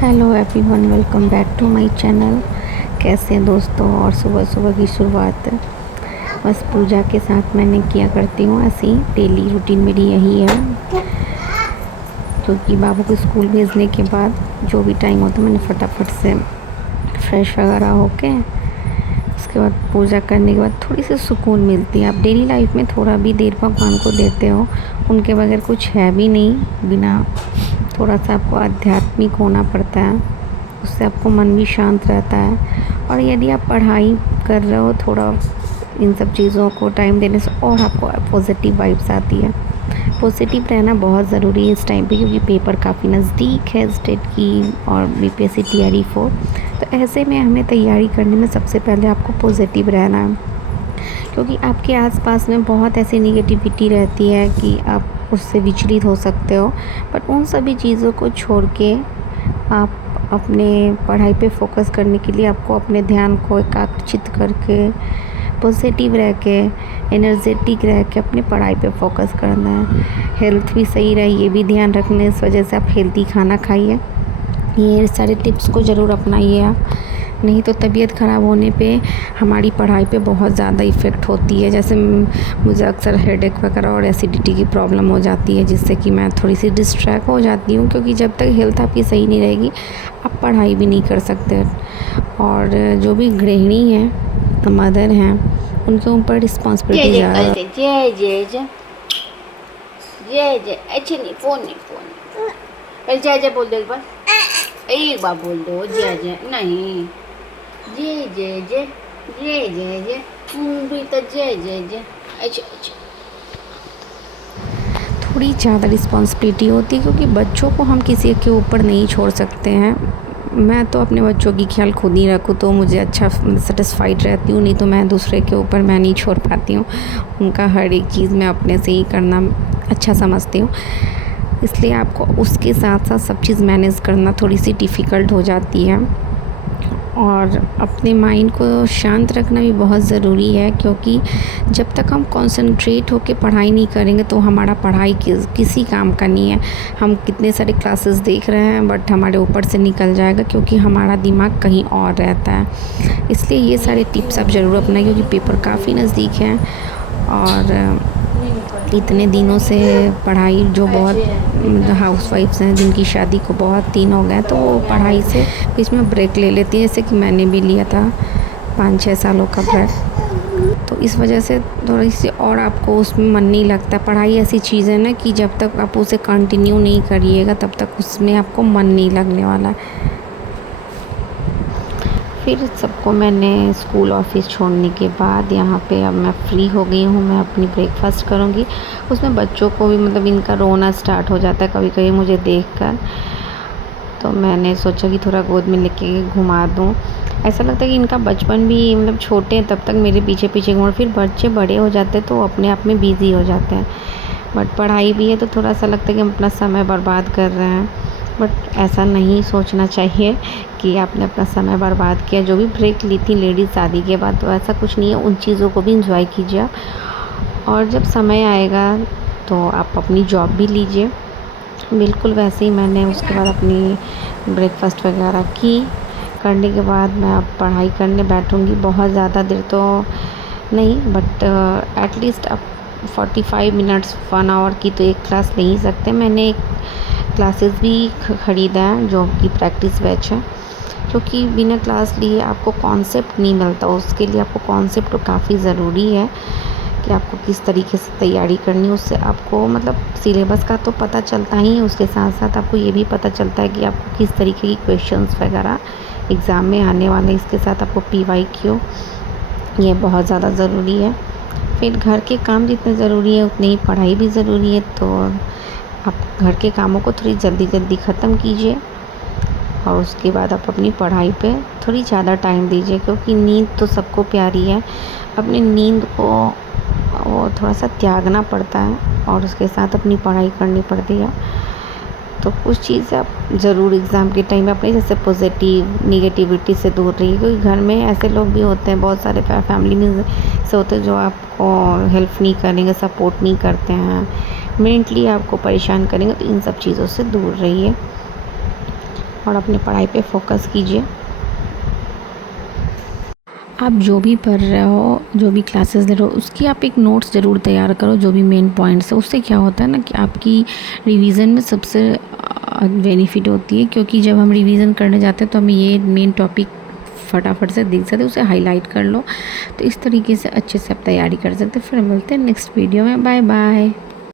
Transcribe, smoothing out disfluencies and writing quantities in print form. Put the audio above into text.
Hello everyone, welcome back to my channel. कैसे हैं दोस्तों? और सुबह सुबह की शुरुआत बस पूजा के साथ मैंने किया करती हूँ। ऐसी डेली रूटीन मेरी यही है, क्योंकि बाबू को स्कूल भेजने के बाद जो भी टाइम होता है मैंने फटाफट से फ्रेश वगैरह होके उसके बाद पूजा करने के बाद थोड़ी सी सुकून मिलती है। आप डेली लाइफ में थोड़ा भी देर भगवान को देते हो, उनके बगैर कुछ है भी नहीं। बिना थोड़ा सा आपको आध्यात्मिक होना पड़ता है, उससे आपको मन भी शांत रहता है। और यदि आप पढ़ाई कर रहे हो, थोड़ा इन सब चीज़ों को टाइम देने से और आपको पॉजिटिव वाइब्स आती है। पॉजिटिव रहना बहुत ज़रूरी है इस टाइम पे, क्योंकि पेपर काफ़ी नज़दीक है स्टेट की और बीपीएससी टीआरई 4। तो ऐसे में हमें तैयारी करने में सबसे पहले आपको पॉजिटिव रहना है, क्योंकि आपके आसपास में बहुत ऐसी निगेटिविटी रहती है कि आप उससे विचलित हो सकते हो। बट उन सभी चीज़ों को छोड़ के आप अपने पढ़ाई पे फोकस करने के लिए आपको अपने ध्यान को एकाग्रचित करके पॉजिटिव रह के एनर्जेटिक रह के अपनी पढ़ाई पे फोकस करना है। हेल्थ भी सही रहे ये भी ध्यान रखना है, इस वजह से आप हेल्दी खाना खाइए। ये सारे टिप्स को ज़रूर अपनाइए आप, नहीं तो तबीयत ख़राब होने पे हमारी पढ़ाई पे बहुत ज़्यादा इफ़ेक्ट होती है। जैसे मुझे अक्सर हेडेक वगैरह और एसिडिटी की प्रॉब्लम हो जाती है, जिससे कि मैं थोड़ी सी डिस्ट्रैक्ट हो जाती हूँ, क्योंकि जब तक हेल्थ आपकी सही नहीं रहेगी आप पढ़ाई भी नहीं कर सकते। और जो भी गृहिणी हैं, मदर हैं, उनके ऊपर रिस्पॉन्सिबिलिटी जय ज़्यादा। जय जय जय जय जय जय अच्छे नहीं फोन नहीं पहले जय जय बोल दो एक बार बोल दो जय जय नहीं जय जय जय जय जय जय भी तो जय जय जय अच्छा अच्छा। थोड़ी ज़्यादा रिस्पॉन्सिबिलिटी होती है, क्योंकि बच्चों को हम किसी के ऊपर नहीं छोड़ सकते हैं। मैं तो अपने बच्चों की ख्याल खुद ही रखूँ तो मुझे अच्छा सेटिस्फाइड रहती हूँ, नहीं तो मैं दूसरे के ऊपर मैं नहीं छोड़ पाती हूँ। उनका हर एक चीज़ मैं अपने से ही करना अच्छा समझती हूँ। इसलिए आपको उसके साथ साथ सब चीज़ मैनेज करना थोड़ी सी डिफ़िकल्ट हो जाती है। और अपने माइंड को शांत रखना भी बहुत ज़रूरी है, क्योंकि जब तक हम कंसंट्रेट होकर पढ़ाई नहीं करेंगे तो हमारा पढ़ाई किसी काम का नहीं है। हम कितने सारे क्लासेस देख रहे हैं बट हमारे ऊपर से निकल जाएगा, क्योंकि हमारा दिमाग कहीं और रहता है। इसलिए ये सारे टिप्स आप ज़रूर अपनाएं, क्योंकि पेपर काफ़ी नज़दीक है। और इतने दिनों से पढ़ाई, जो बहुत हाउसवाइफ्स हैं जिनकी शादी को बहुत दिन हो गए, तो वो पढ़ाई से बीच में ब्रेक ले लेती है, जैसे कि मैंने भी लिया था 5-6 सालों का ब्रेक। तो इस वजह से थोड़ी सी और आपको उसमें मन नहीं लगता। पढ़ाई ऐसी चीज़ है ना कि जब तक आप उसे कंटिन्यू नहीं करिएगा तब तक उसमें आपको मन नहीं लगने वाला। फिर सबको मैंने स्कूल ऑफिस छोड़ने के बाद यहाँ पे अब मैं फ्री हो गई हूँ। मैं अपनी ब्रेकफास्ट करूँगी। उसमें बच्चों को भी मतलब इनका रोना स्टार्ट हो जाता है कभी कभी मुझे देखकर, तो मैंने सोचा कि थोड़ा गोद में लेके घुमा दूँ। ऐसा लगता है कि इनका बचपन भी मतलब छोटे हैं तब तक मेरे पीछे पीछे घूम, फिर बच्चे बड़े हो जाते हैं तो अपने आप में बिज़ी हो जाते हैं। बट पढ़ाई भी है तो थोड़ा सा लगता है कि हम अपना समय बर्बाद कर रहे हैं। बट ऐसा नहीं सोचना चाहिए कि आपने अपना समय बर्बाद किया। जो भी ब्रेक ली थी लेडीज़ शादी के बाद, तो ऐसा कुछ नहीं है, उन चीज़ों को भी इंजॉय कीजिए आप। और जब समय आएगा तो आप अपनी जॉब भी लीजिए। बिल्कुल वैसे ही मैंने उसके बाद अपनी ब्रेकफास्ट वगैरह की, करने के बाद मैं अब पढ़ाई करने बैठूँगी। बहुत ज़्यादा देर तो नहीं, बट एटलीस्ट अब 45 मिनट्स 1 आवर की तो एक क्लास ले ही सकते हैं। मैंने एक क्लासेस भी ख़रीदा है जो कि प्रैक्टिस बैच है, क्योंकि बिना क्लास लिए आपको कॉन्सेप्ट नहीं मिलता। उसके लिए आपको कॉन्सेप्ट तो काफ़ी ज़रूरी है कि आपको किस तरीके से तैयारी करनी है। उससे आपको मतलब सिलेबस का तो पता चलता ही है, उसके साथ साथ आपको ये भी पता चलता है कि आपको किस तरीके की क्वेश्चंस वगैरह एग्ज़ाम में आने वाले। इसके साथ आपको PYQ ये बहुत ज़्यादा ज़रूरी है। फिर घर के काम जितने ज़रूरी है उतनी ही पढ़ाई भी ज़रूरी है। तो आप घर के कामों को थोड़ी जल्दी जल्दी ख़त्म कीजिए और उसके बाद आप अपनी पढ़ाई पे थोड़ी ज़्यादा टाइम दीजिए, क्योंकि नींद तो सबको प्यारी है। अपनी नींद को वो थोड़ा सा त्यागना पड़ता है और उसके साथ अपनी पढ़ाई करनी पड़ती है। तो कुछ चीज़ें आप ज़रूर एग्ज़ाम के टाइम में अपने जैसे पॉजिटिव निगेटिविटी से दूर रहिए, क्योंकि घर में ऐसे लोग भी होते हैं, बहुत सारे फैमिली में से होते हैं जो आपको हेल्प नहीं करेंगे, सपोर्ट नहीं करते हैं, मेंटली आपको परेशान करेंगे। तो इन सब चीज़ों से दूर रहिए और अपनी पढ़ाई पे फोकस कीजिए। आप जो भी पढ़ रहे हो, जो भी क्लासेस ले रहे हो, उसकी आप एक नोट्स ज़रूर तैयार करो, जो भी मेन पॉइंट्स है। उससे क्या होता है ना कि आपकी रिवीजन में सबसे बेनिफिट होती है, क्योंकि जब हम रिवीजन करने जाते हैं तो हमें ये मेन टॉपिक फटाफट से दिख जाते, उसे हाईलाइट कर लो। तो इस तरीके से अच्छे से आप तैयारी कर सकते हैं। फिर मिलते हैं नेक्स्ट वीडियो में। Bye bye.